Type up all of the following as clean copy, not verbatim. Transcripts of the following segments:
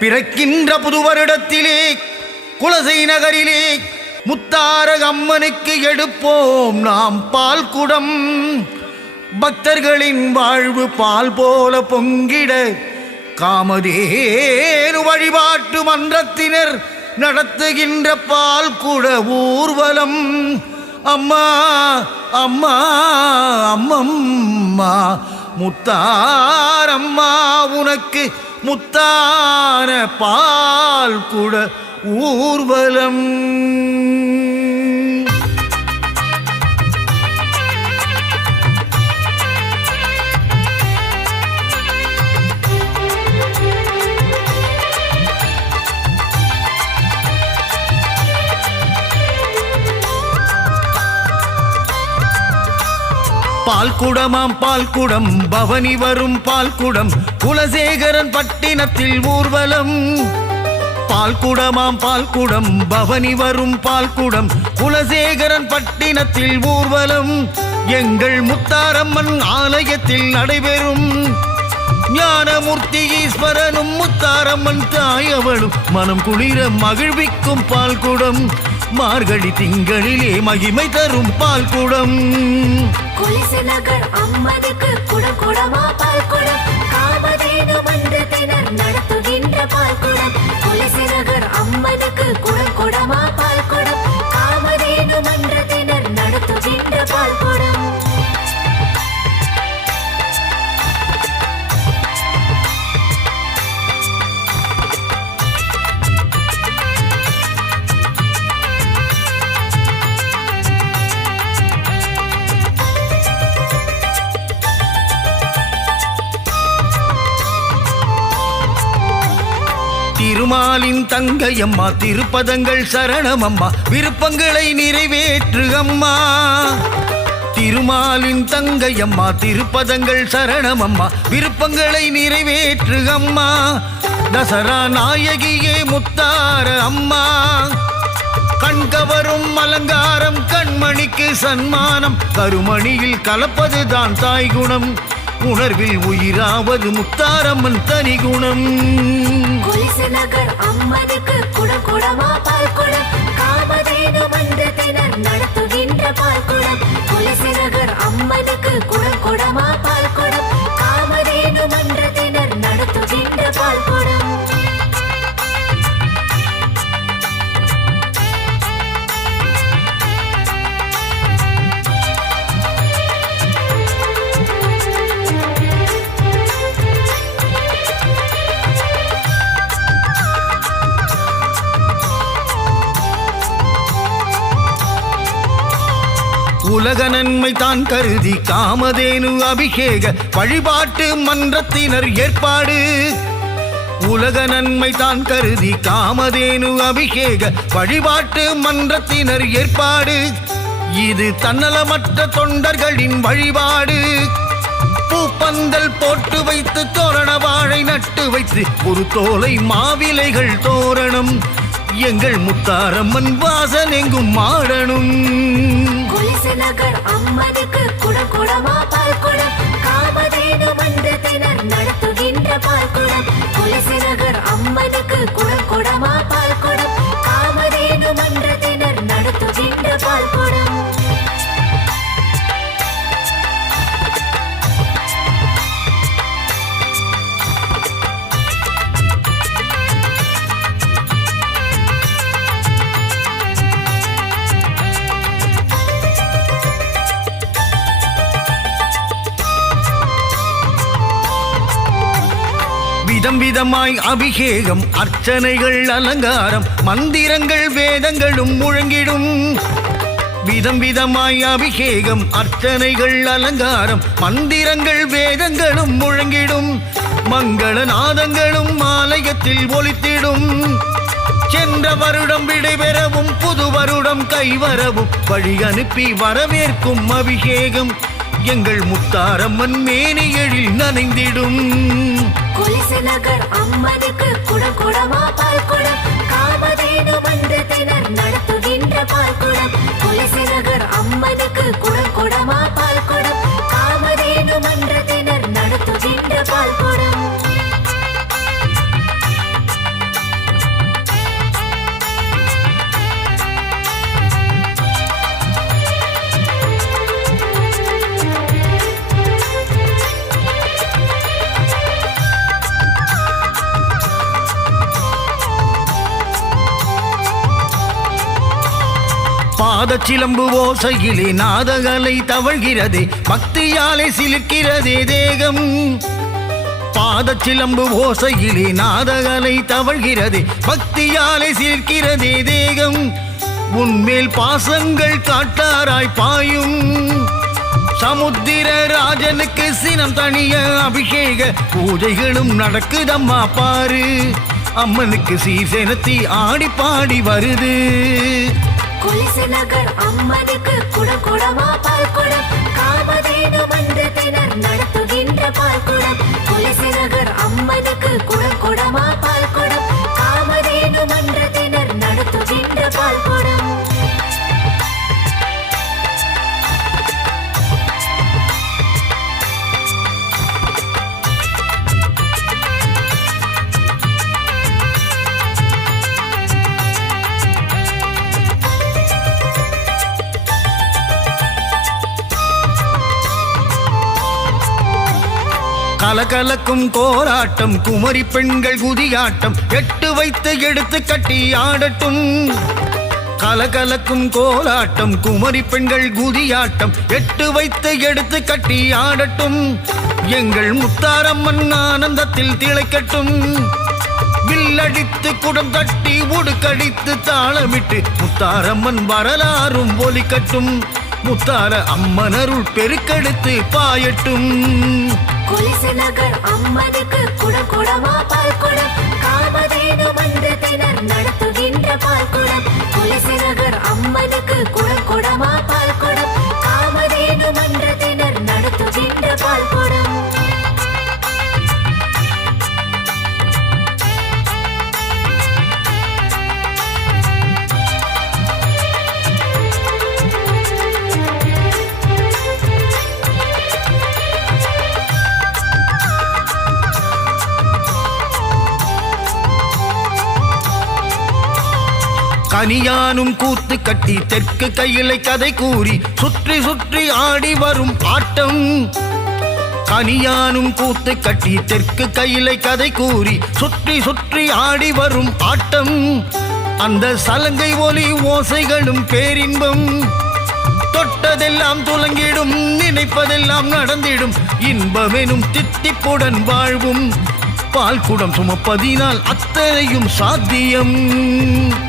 பிறக்கின்ற புது வருடத்திலே குலசை நகரிலே முத்தாரக அம்மனுக்கு எடுப்போம் நாம் பால் குடம். பக்தர்களின் வாழ்வு பால் போல பொங்கிட காமதேனு வழிபாட்டு மன்றத்தினர் நடத்துகின்ற பால் குட ஊர்வலம். அம்மா அம்மா அம்மம்மா முத்தாரம்மா உனக்கு முத்தான பால் குட ஊர்வலம். பால்குடமாம் பால்குடம் பவனி வரும் பால்குடம் குலசேகரன் பட்டினத்தில் ஊர்வலம். பால்குடமாம் பால்குடம் பவனி வரும் பால்குடம் குலசேகரன் பட்டினத்தில் ஊர்வலம். எங்கள் முத்தாரம்மன் ஆலயத்தில் நடைபெறும். ஞானமூர்த்தி ஈஸ்வரனும் முத்தாரம்மன் தாயவளும் மனம் குளிர மகிழ்விக்கும் பால்குடம். மார்கழி திங்களிலே மகிமை தரும் பால்குடம். குலசை நகர் அம்மனுக்கு குடம் குடமா பால்குடம். காமதேனு மன்றத்தினர் நடத்துகின்ற பால்குடம். குலசை நகர் அம்மனுக்கு குடம் குடமா பால்குடம். காமதேனு மன்றத்தினர் நடத்துகின்ற பால்குடம். திருமாலின் தங்கையம்மா திருப்பதங்கள் சரணமம்மா விருப்பங்களை நிறைவேற்று அம்மா. திருமாலின் தங்கையம்மா திருப்பதங்கள் சரணமம்மா விருப்பங்களை நிறைவேற்று அம்மா. தசரா நாயகியே முத்தார அம்மா. கண்கவரும் அலங்காரம் கண்மணிக்கு சன்மானம். கருமணியில் கலப்பதுதான் தாய் குணம். உணர்வில் உயிராவது முத்தாரம்மன் தனி குணம். குலசை நகர் அம்மனுக்கு குடம் குடமா பால்குடம். காமதேனு மன்றத்தினர் நடத்துகின்ற பால்குடம். குலசை நகர் அம்மனுக்கு குடம் குடமா பால்குடம். காமதேனு மன்றத்தினர் நடத்துகின்ற பால்குடம். உலக நன்மை தான் கருதி காமதேனு அபிஷேக வழிபாட்டு மன்றத்தினர் ஏற்பாடு. உலக நன்மை தான் கருதி காமதேனு அபிஷேக வழிபாட்டு மன்றத்தினர் ஏற்பாடு. இது தன்னலமற்ற தொண்டர்களின் வழிபாடு. பூப்பந்தல் போட்டு வைத்து தோரண வாழை நட்டு வைத்து ஒரு தோலை மாவிலைகள் தோரணம். எங்கள் முத்தாரம்மன் வாசன் எங்கும் மாடணும். குலசை நகர் அம்மனுக்கு குடம் குடமா பால்குடம். காமதேனு மன்றத்தினர் நடத்துகின்ற பால்குடம். குலசை நகர் அம்மனுக்கு குடம் குடமா பால்குடம். காமதேனு மன்றத்தினர் நடத்துகின்ற பால்குடம். விதம் விதமாய் அபிஷேகம் அர்ச்சனைகள் அலங்காரம் மந்திரங்கள் வேதங்களும் முழங்கிடும். விதம் விதமாய் அபிஷேகம் அர்ச்சனைகள் அலங்காரம் மந்திரங்கள் வேதங்களும் முழங்கிடும். மங்கள நாதங்களும் ஆலயத்தில் ஒலித்திடும். சென்ற வருடம் விடைபெறவும் புது வருடம் கைவரவும் வழி அனுப்பி வரவேற்கும் அபிஷேகம். எங்கள் முத்தாரம்மன் மேனியழில் நனைந்திடும். குலசை நகர் அம்மனுக்கு குடம் குடமா பால்குடம். காமதேனு மன்றத்தினர் நடத்துகின்ற பால்குடம். குலசை நகர் அம்மனுக்கு குடம் குடமா பால்குடம். காமதேனு மன்றத்தினர் நடத்துகின்ற பால்குடம். பாதச்சிலம்பு ஓசையிலே நாதகலை தவழ்கிறதே பக்தியாலே சிலிர்க்கிறதே தேகம். பாதச்சிலம்பு ஓசையிலே நாதகலை தவழ்கிறதே பக்தியாலே சிலிர்க்கிறதே தேகம். உன்மேல் பாசங்கள் காட்டாராய் பாயும் சமுத்திர ராஜனுக்கு சினம் தனிய அபிஷேக பூஜைகளும் நடக்குதம்மா பாரு. அம்மனுக்கு சீசனத்தி ஆடி பாடி வருது. கொலுசு நகர் அம்மனுக்கு குடம் குடமா பால் குடம் காமதேனு மன்றத்தினர் நடத்துகின்ற பால் குடம். கொலுசு நகர் அம்மனுக்கு குடம் குடமா பால் குடம் காமதேனு மன்றத்தினர் நடத்துகின்ற பால் குடம். கலகலக்கும் கோலாட்டம் குமரி பெண்கள் குதியாட்டம் எட்டு வைத்து எடுத்து கட்டி ஆடட்டும். கலகலக்கும் கோலாட்டம் குமரி பெண்கள் குதியாட்டம் எட்டு வைத்து எடுத்து கட்டி ஆடட்டும். எங்கள் முத்தாரம்மன் ஆனந்தத்தில் திளைக்கட்டும். வில்லடித்து குடம் தட்டி உடுக்கடித்து தாளமிட்டு முத்தாரம்மன் வரலாறும் ஒலிக்கட்டும். முத்தார அம்மனருள் பெருக்கெடுத்து பாயட்டும். கொலுசு நகர் அம்மனுக்கு குடம் குடமா பால் குடம் காமதேனு மன்றத்தினர் நடத்துகின்ற பால் குடம். கொலுசு நகர் அம்மனுக்கு குடம் குடமா பால் குடம் காமதேனு மன்றத்தினர் நடத்துகின்ற பால் குடம். கனியானும் கூத்து கட்டி தெற்கு கையிலை கதை கூறி சுற்றி சுற்றி ஆடி வரும் ஆட்டம். கனியானும் கூத்து கட்டி தெற்கு கையிலை கதை கூறி சுற்றி சுற்றி ஆடி வரும் ஆட்டம். அந்த சலங்கை ஒலி ஓசைகளும் பேரின்பம். தொட்டதெல்லாம் துலங்கிடும் நினைப்பதெல்லாம் நடந்திடும் இன்பமெனும் தித்திப்புடன் வாழ்வும். பால் குடம் சுமப்பதினால் அத்தனையும் சாத்தியம்.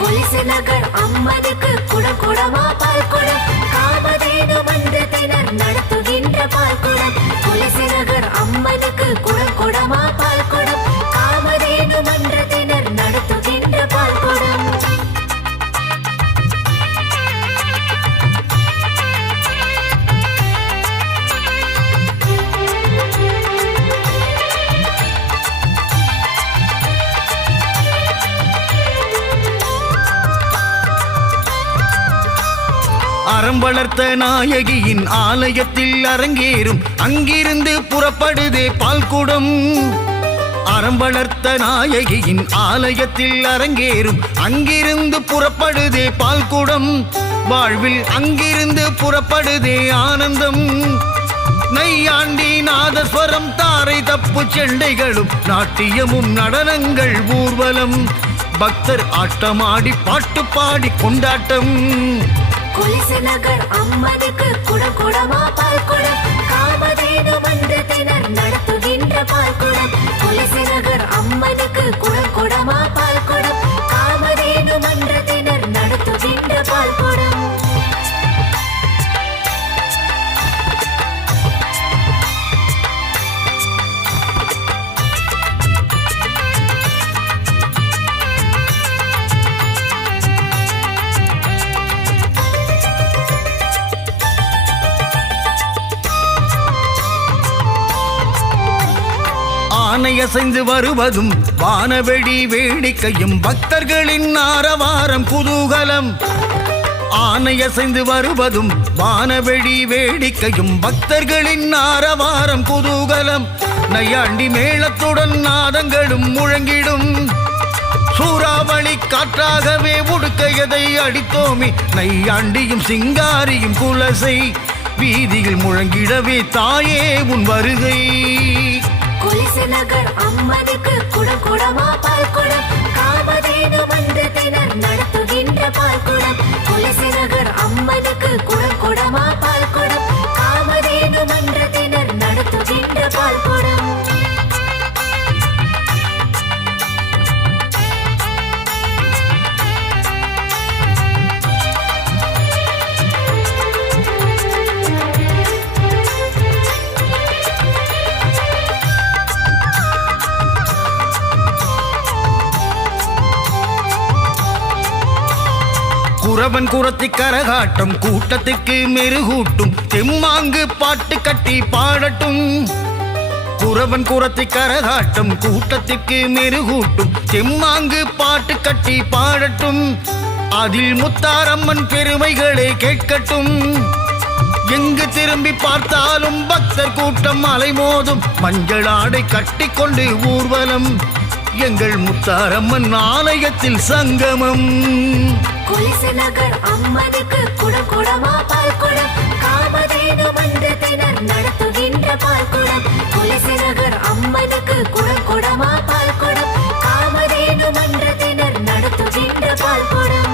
கொலுசு நகர் அம்மனுக்கு குடம் குடமா பால் குடம் காமதேனு மன்றத்தினர் நடத்துகின்ற பால் குடம். கொலுசு நகர் அம்மனுக்கு குடம் குடமா பால் குடம் காமதேனு மன்றத்தினர் நடத்துகின்ற பால் குடம். அறம் வளர்த்த நாயகியின் ஆலயத்தில் அரங்கேறும் அங்கிருந்து புறப்படுதே பால்குடம். அறம் வளர்த்த நாயகியின் ஆலயத்தில் அரங்கேறும் அங்கிருந்து புறப்படுதே பால்குடம். வாழ்வில் அங்கிருந்து புறப்படுதே ஆனந்தம். நையாண்டி நாதஸ்வரம் தாரை தப்பு செண்டைகளும் நாட்டியமும் நடனங்கள் ஊர்வலம். பக்தர் ஆட்டமாடி பாட்டு பாடி கொண்டாட்டம். கொலுசு நகர் அம்மனுக்கு குடம் குடமா பால் குடம் காமதேனு மன்றத்தினர் நடத்துகின்ற பால் குடம். கொலுசு நகர் அம்மனுக்கு குடம் குடமா பால் குடம் காமதேனு மன்றத்தினர் நடத்துகின்ற பால் குடம். ஆனையசைந்து வருவதும் வானவெடி வேடிக்கையும் பக்தர்களின் ஆரவாரம் குதூகலம். ஆனையசைந்து வருவதும் வானவெடி வேடிக்கையும் பக்தர்களின் ஆரவாரம் குதூகலம். நையாண்டி மேளத்துடன் நாதங்களும் முழங்கிடும். சூறாவளி காற்றாகவே உடுக்கையதை அடித்தோமே நையாண்டியும் சிங்காரியும் குலசை. வீதியில் முழங்கிடவே தாயே உன் வருகை. கொலுசு நகர் அம்மனுக்கு குடம் குடமா பால் குடம் காமதேனு மன்றத்தினர் நடத்துகின்ற பால் குடம். கொலுசு நகர் அம்மனுக்கு குறவன் குரத்தி கரகாட்டம் கூட்டத்துக்கு மெருகூட்டும் தெம்மாங்கு பாட்டு கட்டி பாடட்டும். குறவன் குரத்தி கரகாட்டம் கூட்டத்துக்கு மெருகூட்டும் தெம்மாங்கு பாட்டு கட்டி பாடட்டும். அதில் முத்தாரம்மன் பெருமைகளே கேட்கட்டும். எங்கு திரும்பி பார்த்தாலும் பக்தர் கூட்டம் அலைமோதும். மஞ்சள் ஆடை கட்டிக்கொண்டு ஊர்வலம் எங்கள் முத்தாரம்மன் ஆலயத்தில் சங்கமம். கொலுசு நகர் அம்மனுக்கு குடம் குடமா பால் குடம் காமதேனு மன்றத்தினர் நடத்துகின்ற பால் குடம். கொலுசு நகர் அம்மனுக்கு குடம் குடமா பால் குடம் காமதேனு மன்றத்தினர் நடத்துகின்ற பால் குடம்.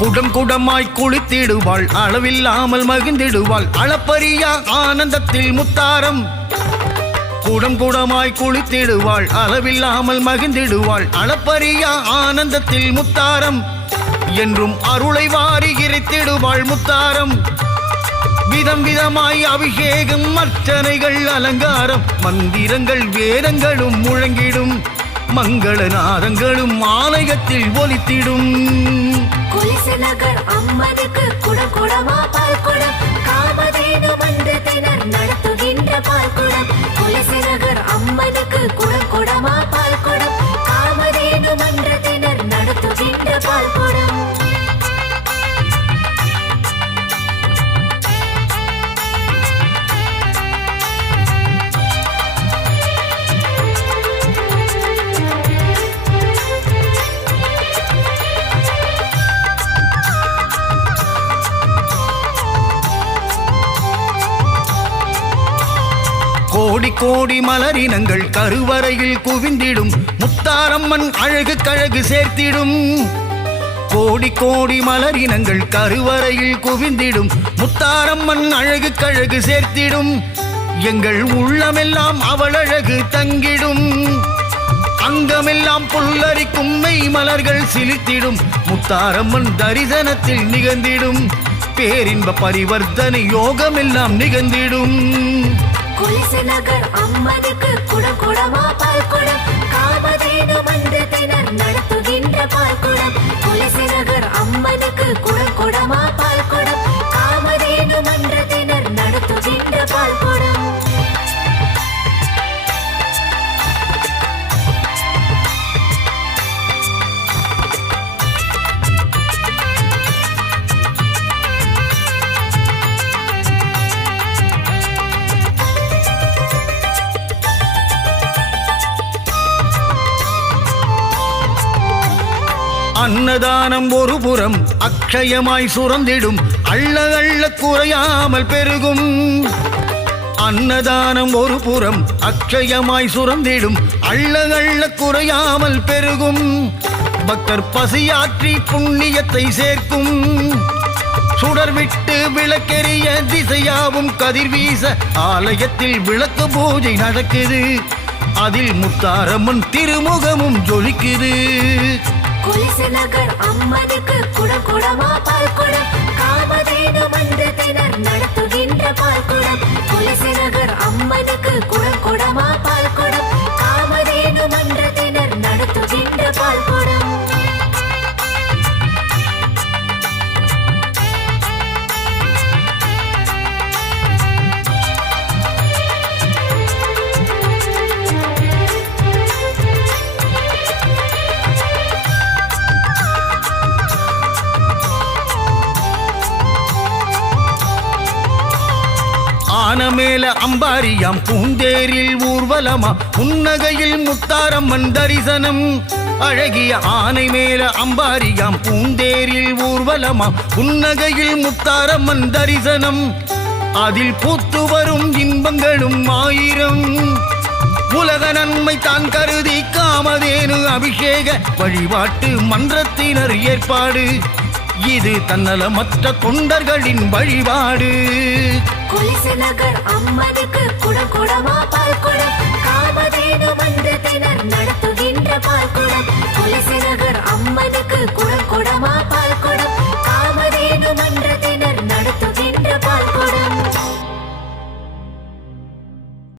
குடம் குடமாய் குளித்திடுவாள் அளவில்லாமல் மகிழ்ந்திடுவாள் அளப்பரியா ஆனந்தத்தில் முத்தாரம். குடம் குடமாய் குளித்திடுவாள் அளவில்லாமல் மகிழ்ந்திடுவாள் அளப்பரியா ஆனந்தத்தில் முத்தாரம். என்றும் அருளை வாரி இறைத்திடுவாள் முத்தாரம். விதம் விதமாய் அபிஷேகம் அர்ச்சனைகள் அலங்காரம் மந்திரங்கள் வேதங்களும் முழங்கிடும். மங்கள நாதங்களும் ஆலயத்தில் ஒலித்திடும். கொலுசு நகர் அம்மனுக்கு குடம் குடமா பால் குடம் காமதேனு மன்றத்தினர் நடத்துகின்ற பால் குடம். கொலுசு நகர் அம்மனுக்கு குடம் குடமா பால் குடம் காமதேனு மன்றத்தினர் நடத்துகின்ற பால் குடம். கோடி கோடி மலரினங்கள் கருவறையில் குவிந்திடும். முத்தாரம்மன் அழகு கழகு சேர்த்திடும். கோடி கோடி மலரினங்கள் கருவறையில் குவிந்திடும். முத்தாரம்மன் அழகு கழகு சேர்த்திடும். எங்கள் உள்ளமெல்லாம் அவள் அழகு தங்கிடும். அங்கமெல்லாம் புல்லரிக்கும் மெய் மலர்கள் சிலித்திடும். முத்தாரம்மன் தரிசனத்தில் நிகழ்ந்திடும். பேரின்ப பரிவர்த்தனை யோகமெல்லாம் நிகழ்ந்திடும். கொலுசு நகர் அம்மனுக்கு குடம் குடமா பால் குடம் காமதேனு மன்றத்தினர் நடத்துகின்ற பால் குடம். கொலுசு நகர் அம்மனுக்கு குடம் குடமா பால் குடம் காமதேனு மன்றத்தினர் நடத்துகின்ற பால் குடம். அன்னதானம் ஒரு புறம் அக்ஷயமாய் சுரந்திடும். அள்ள அள்ள குறையாமல் பெருகும். அன்னதானம் ஒரு புறம் அக்ஷயமாய் சுரந்திடும். அள்ள அள்ள குறையாமல் பெருகும். பக்தர் பசியாற்றி புண்ணியத்தை சேர்க்கும். சுடர்விட்டு விளக்கெரிய திசையாவும் கதிர்வீச ஆலயத்தில் விளக்கு பூஜை நடக்குது. அதில் முத்தாரம்மன் திருமுகமும் ஜொலிக்குது. கொலுசு நகர் அம்மனுக்கு குடம் குடமா பால் குடம் காமதேனு மன்றத்தினர் நடத்துகின்ற பால் குடம். கொலுசு நகர் அம்மனுக்கு குடம் குடமா பால் குடம் காமதேனு மன்றத்தினர் நடத்துகின்ற பால் குடம். ஆனமேல அம்பாரியாம் பூந்தேரில் ஊர்வலமா புன்னகையில் முத்தாரம்மன் தரிசனம். அழகிய ஆனை மேல அம்பாரியாம் பூந்தேரில் ஊர்வலமா புன்னகையில் முத்தாரம்மன் தரிசனம். அதில் பூத்து வரும் இன்பங்களும் ஆயிரம். உலக நன்மை தான் கருதி காமதேனு அபிஷேக வழிபாட்டு மன்றத்தினர் ஏற்பாடு. இது தன்னலமற்ற தொண்டர்களின் வழிபாடு. கொலுசு நகர் அம்மனுக்கு குடம் குடமா பால் குடம் காமதேனு காமதேனு மன்றத்தினர் நடத்துகின்ற பால்குடம் துளசி நகர் அம்மனுக்கு குடம் குடமா பால்குடம்